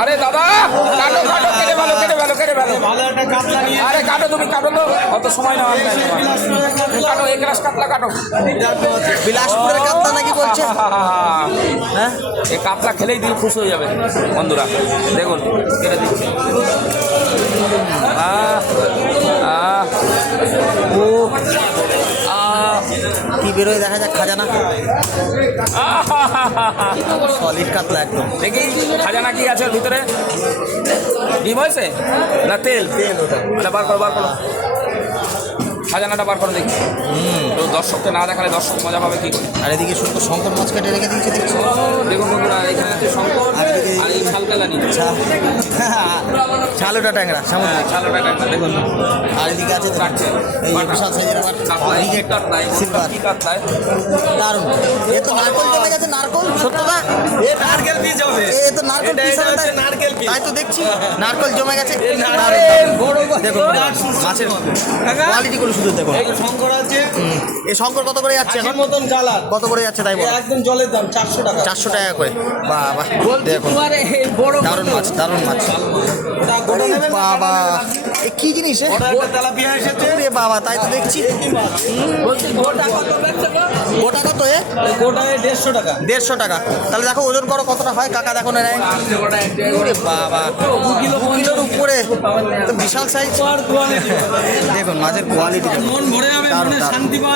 আরে দাদা কাটো কাটো কেটে ভালো আরে কাটো তুমি কাটো তো অত সময় না কাটো এক রাস কাতলা কাটো বিলাসপুরের কাতলা নাকি বলছে? হ্যাঁ, এই কাতলা খেলেই দিল খুশ হয়ে যাবে বন্ধুরা। দেখুন কেটে দিচ্ছি। কি বেরোয় দেখা যাক। খাজানা সলিড কাতলা একদম। দেখি খাজানা কি আছে ওর ভিতরে? ডিম হয়েছে না তেল? আরে বার করো খাজানাটা বার করো দেখি। তো দর্শককে না দেখালে দর্শক মজা পাবে কি করে? আর এদিকে শুধু শঙ্কর মাছ কেটে রেখে দিয়েছে দেখছি। দেখুন বন্ধুরা এখানে আছে শঙ্কর আর এই শালকালানি ছালোটা ট্যাংরা সামুদ্রিক। ছালোটা একটা দেখুন। আর এদিকে আছে এই বিশাল সাইজের আবার সিলভার কাতলায় দারুণ। এ তো নারকল জমে গেছে। নারকল সত্যটা এ নারকেল বীজ হবে। এ তো নারকল পিস হবে। নারকেল বীজ। তাই তো দেখছি নারকল জমে গেছে। দেখুন মাছের কোয়ালিটি গুলো শুধু দেখুন। এই শঙ্কর আছে। এই শঙ্কর কত করে যাচ্ছে এখন? মতন কালার কত করে যাচ্ছে তাই বল? একদম জলের দাম 400 টাকা। 400 টাকা করে। বাহ বাহ দেখুন দারুণ মাছ দারুণ মাছ। বাবা এ কি জিনিস? একটা তেলাপিয়া এসেছে। রে বাবা তাই তো দেখছি। গোটা কত এ? গোটায় 150 টাকা। 150 টাকা। তাহলে দেখো ওজন করো কতটা হয় কাকা দেখো না। ওরে বাবা 2 কিলোর উপরে তো বিশাল সাইজ। দেখুন মাছের কোয়ালিটি মন ভরে যাবে, মনে শান্তি পাওয়া